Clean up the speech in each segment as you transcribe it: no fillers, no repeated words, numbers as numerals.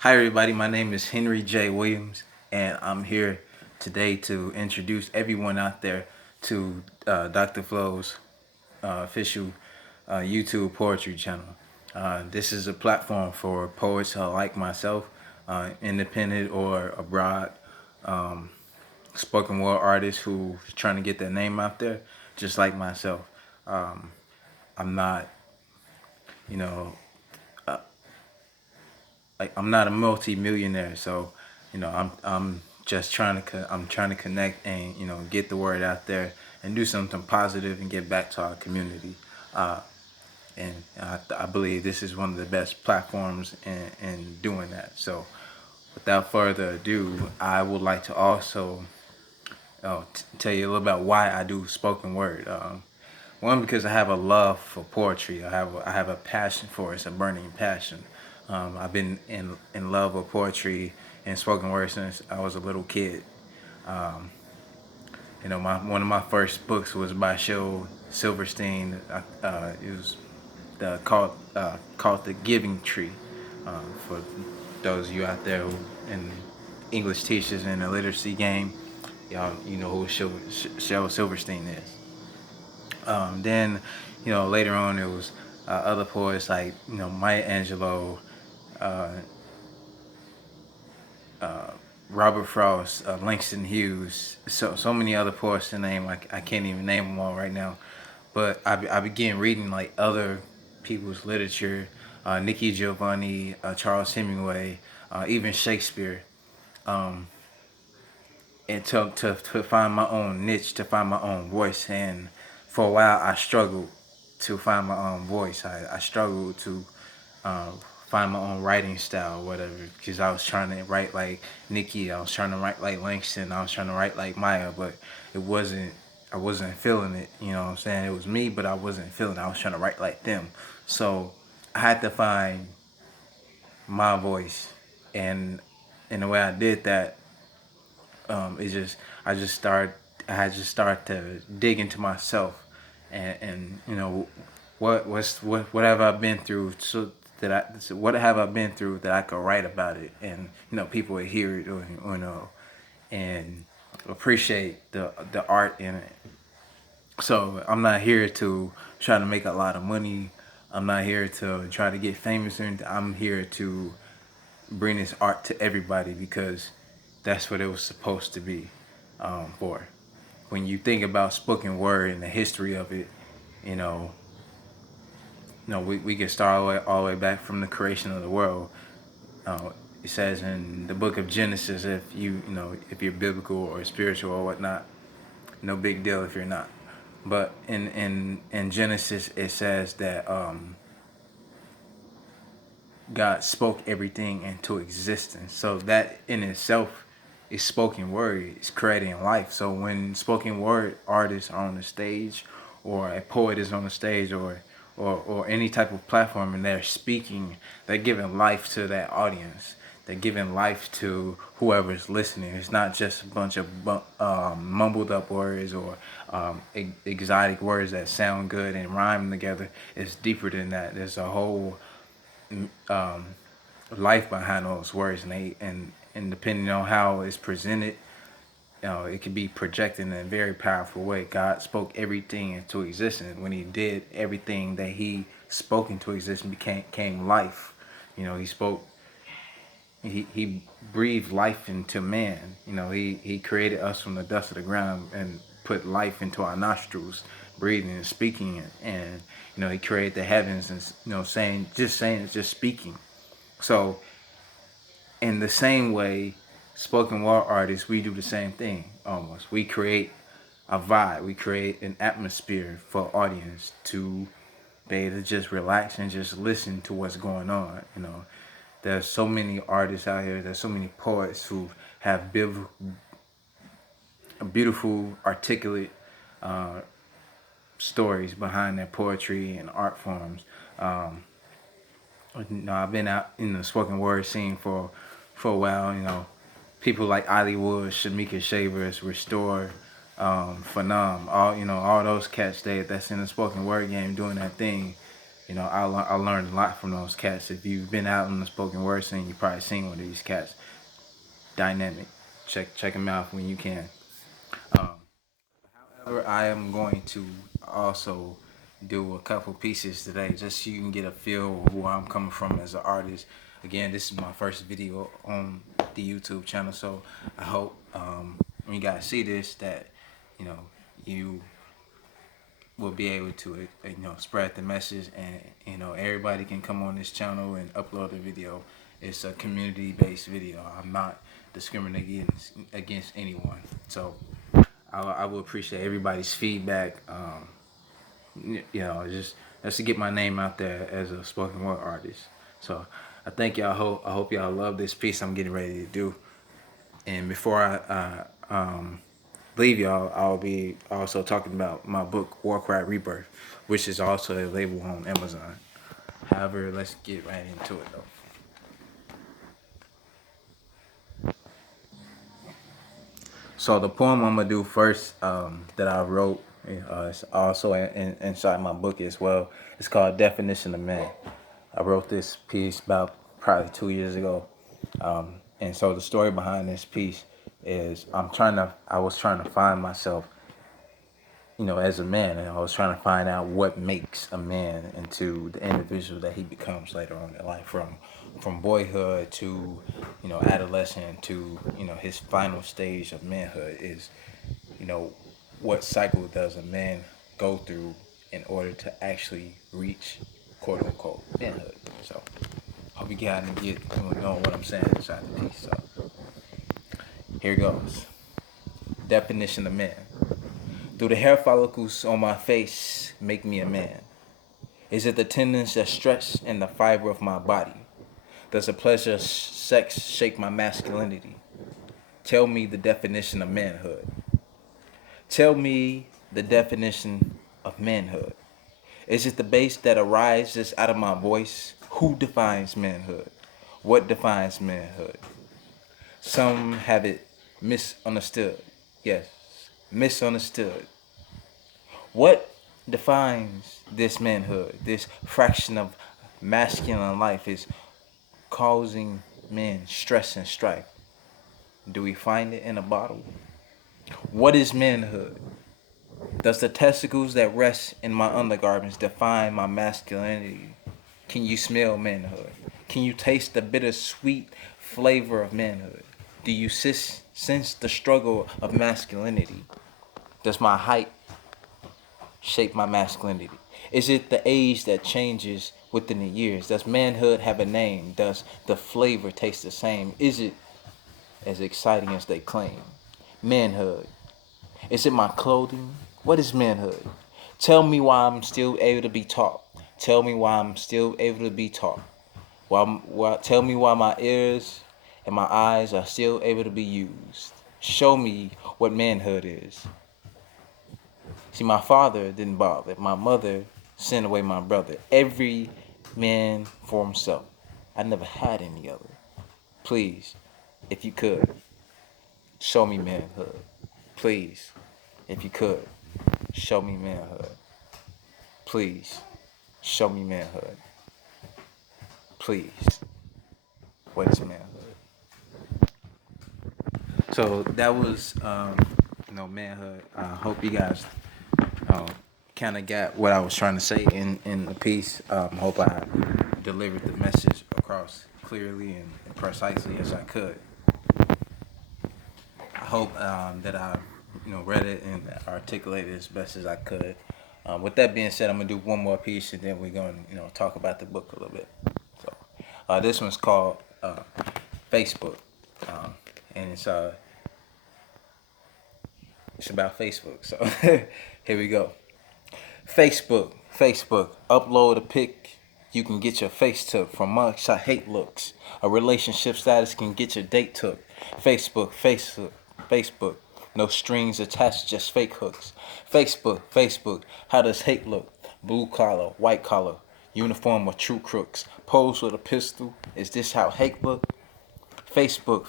Hi, everybody. My name is Henry J. Williams, and I'm here today to introduce everyone out there to Dr. Flow's official YouTube poetry channel. This is a platform for poets like myself, independent or abroad, spoken word artists who are trying to get their name out there, just like myself. Um, I'm not, you know, I'm not a multi-millionaire, so I'm just trying to I'm trying to connect and get the word out there and do something positive and get back to our community. Uh, and I believe this is one of the best platforms in doing that. So, without further ado, I would like to also tell you a little about why I do spoken word. One, because I have a love for poetry. I have a passion for it. It's a burning passion. I've been in love with poetry and spoken word since I was a little kid. Um, one of my first books was by Shel Silverstein. It was called The Giving Tree. For those of you out there who in English teachers in the literacy game, y'all you know who Shel Silverstein is. Then, later on it was other poets like Maya Angelou, uh, Robert Frost, Langston Hughes, so many other poets to name. I can't even name them all right now, but I began reading like other people's literature, Nikki Giovanni, Charles Hemingway, even Shakespeare, um, and to find my own niche, to find my own voice. And for a while, I struggled to find my own voice. I struggled to um, find my own writing style, whatever, because I was trying to write like Nikki, I was trying to write like Langston, I was trying to write like Maya, but it wasn't. I wasn't feeling it. You know what I'm saying? It was me, but I wasn't feeling it. I was trying to write like them. So I had to find my voice, and the way I did that, it just I had just started to dig into myself, and what have I been through what have I been through that I could write about it, and people would hear it, and appreciate the art in it. So I'm not here to try to make a lot of money. I'm not here to try to get famous or anything. I'm here to bring this art to everybody because that's what it was supposed to be for. When you think about spoken word and the history of it, you know, we can start all the way back from the creation of the world. Uh, it says in the book of Genesis, if if you're biblical or spiritual or whatnot, no big deal if you're not. But in Genesis, it says that God spoke everything into existence. So that in itself is spoken word. It's creating life. So when spoken word artists are on the stage, or a poet is on the stage, or any type of platform, and they're speaking, they're giving life to that audience. They're giving life to whoever's listening. It's not just a bunch of mumbled up words or exotic words that sound good and rhyme together. It's deeper than that. There's a whole um, life behind those words, and depending on how it's presented, it can be projected in a very powerful way. God spoke everything into existence. When He did everything that He spoke into existence, became life. He spoke. He breathed life into man. He created us from the dust of the ground and put life into our nostrils, breathing and speaking it. And He created the heavens and saying, just speaking. So in the same way, spoken word artists, we do the same thing almost. We create a vibe, we create an atmosphere for audience to be able to just relax and just listen to what's going on. There's so many artists out here, there's so many poets who have beautiful, articulate uh, stories behind their poetry and art forms. Um, I've been out in the spoken word scene for a while. People like Hollywood, Shamika Shavers, Restore, Phenom, all those cats that's in the spoken word game doing that thing. I learned a lot from those cats. If you've been out in the spoken word scene, you probably seen one of these cats. Dynamic. Check them out when you can. Um, However, I am going to also do a couple pieces today, just so you can get a feel of who I'm coming from as an artist. Again, this is my first video on the YouTube channel, so I hope when you guys see this that you know you will be able to spread the message, and everybody can come on this channel and upload a video. It's a community-based video. I'm not discriminating against anyone, so I will appreciate everybody's feedback. Just to get my name out there as a spoken word artist. So I thank y'all. I hope y'all love this piece I'm getting ready to do. And before I leave y'all, I'll be also talking about my book Warcry Rebirth, which is also available on Amazon. However, let's get right into it though. So the poem I'm gonna do first that I wrote, it's also inside my book as well. It's called Definition of Man. I wrote this piece about probably 2 years ago, and so the story behind this piece is I was trying to find myself, as a man, and I was trying to find out what makes a man into the individual that he becomes later on in life, from boyhood to, adolescent to, his final stage of manhood is, what cycle does a man go through in order to actually reach quote unquote manhood. So hope you guys get know what I'm saying inside the piece. So here goes. Definition of man. Do the hair follicles on my face make me a man? Is it the tendons that stretch in the fiber of my body? Does the pleasure of sex shake my masculinity? Tell me the definition of manhood. Tell me the definition of manhood. Is it the bass that arises out of my voice? Who defines manhood? What defines manhood? Some have it misunderstood. Yes, misunderstood. What defines this manhood? This fraction of masculine life is causing men stress and strife. Do we find it in a bottle? What is manhood? Does the testicles that rest in my undergarments define my masculinity? Can you smell manhood? Can you taste the bittersweet flavor of manhood? Do you sense the struggle of masculinity? Does my height shape my masculinity? Is it the age that changes within the years? Does manhood have a name? Does the flavor taste the same? Is it as exciting as they claim? Manhood. Is it my clothing? What is manhood? Tell me why I'm still able to be taught. Tell me why I'm still able to be taught. Tell me why my ears and my eyes are still able to be used. Show me what manhood is. See, my father didn't bother. My mother sent away my brother. Every man for himself. I never had any other. Please, if you could, show me manhood. Please, if you could, show me manhood. Please, show me manhood. Please, what is manhood? So that was, manhood. I hope you guys kind of got what I was trying to say in the piece. Hope I delivered the message across clearly and precisely as I could. I hope that I, read it and articulated as best as I could. With that being said, I'm gonna do one more piece and then we're gonna, talk about the book a little bit. So, this one's called Facebook, and it's about Facebook. So here we go. Facebook, upload a pic. You can get your face took from mugs. I hate looks. A relationship status can get your date took. Facebook. No strings attached, just fake hooks. Facebook. How does hate look? Blue collar, white collar, uniform or true crooks. Pose with a pistol. Is this how hate look? Facebook.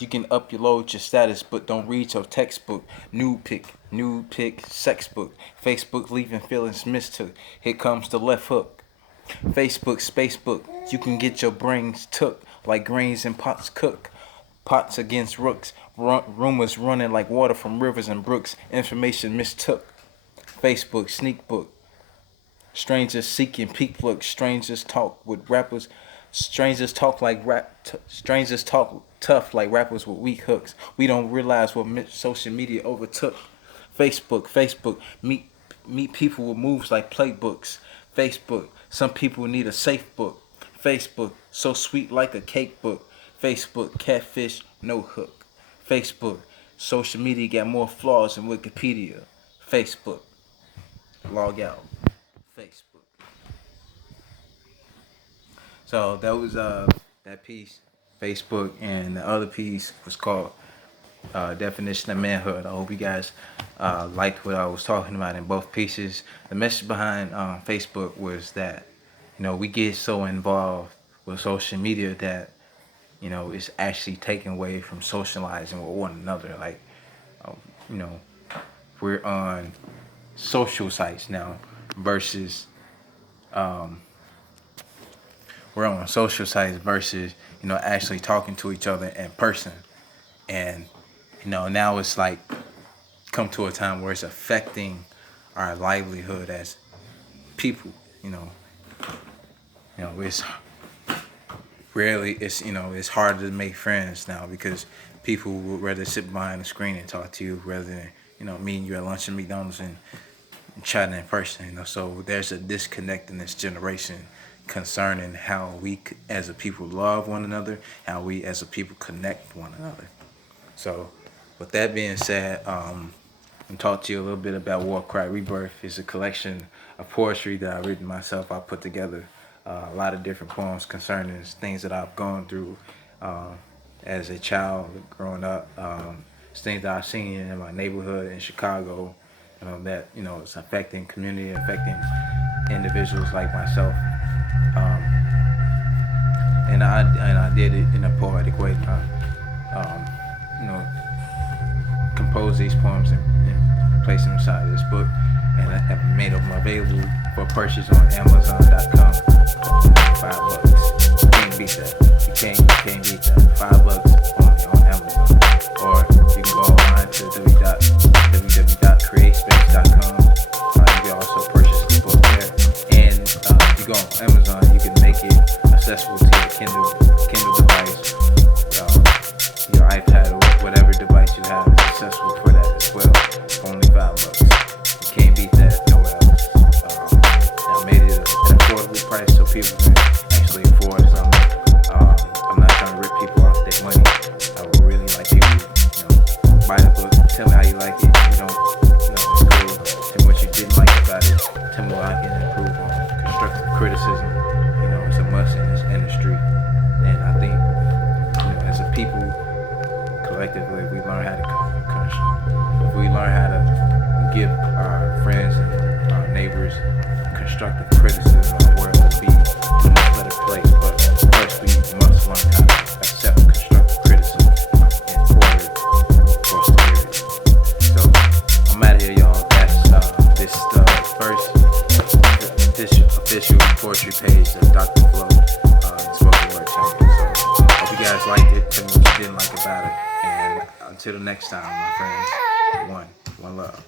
You can upload your status, but don't read your textbook. Nude pic, sex book. Facebook leaving feelings mistook. Here comes the left hook. Facebook, Spacebook. You can get your brains took like grains in pots cook. Pots against rooks. Rumors running like water from rivers and brooks. Information mistook. Facebook, sneak book. Strangers seeking peak looks. Strangers talk with rappers. Strangers talk like strangers talk tough like rappers with weak hooks. We don't realize what social media overtook. Facebook. Meet people with moves like playbooks. Facebook. Some people need a safe book. Facebook. So sweet like a cake book. Facebook. Catfish, no hook. Facebook. Social media got more flaws than Wikipedia. Facebook. Log out. Facebook. So that was that piece, Facebook, and the other piece was called Definition of Manhood. I hope you guys liked what I was talking about in both pieces. The message behind Facebook was that, we get so involved with social media that, it's actually taken away from socializing with one another. Like, we're on social sites now versus actually talking to each other in person. And now it's like come to a time where it's affecting our livelihood as people. It's rarely it's harder to make friends now because people would rather sit behind the screen and talk to you rather than meeting you at lunch at McDonald's and chatting in person. So there's a disconnect in this generation concerning how we as a people love one another, how we as a people connect one another. So with that being said, I'm talk to you a little bit about War Cry Rebirth. It's a collection of poetry that I've written myself. I put together a lot of different poems concerning things that I've gone through as a child growing up, things that I've seen in my neighborhood in Chicago that it's affecting community, affecting individuals like myself. And I did it in a poetic way. Compose these poems and place them inside this book, and I have made them available for purchase on Amazon.com. $5. You can't beat that. You can't beat that. $5 only on Amazon. Or you can go online to www.createspace.com. You can also purchase the book there. And if you go on Amazon, you can make it accessible to your Kindle device, your iPad, or whatever device you have is accessible for that as well. Only $5. You can't beat that nowhere else. I made it an affordable price so people can actually afford something. I'm not trying to rip people off their money. I would really like people, buy the book, tell me how you like it. It's cool. Tell me what you didn't like about it. Tell me what I can improve on. Constructive criticism, it's a must in this industry. And I think, as a people, collectively, if we learn how to give our friends and our neighbors constructive criticism, our world will be a much better place. But first, we must learn how to accept constructive criticism in order for us to hear it. So I'm out of here, y'all. That's this first official poetry page of Drflow, spoken word channel. So hope you guys liked it. Tell me what you didn't like about it. And until the next time, my friends, one love.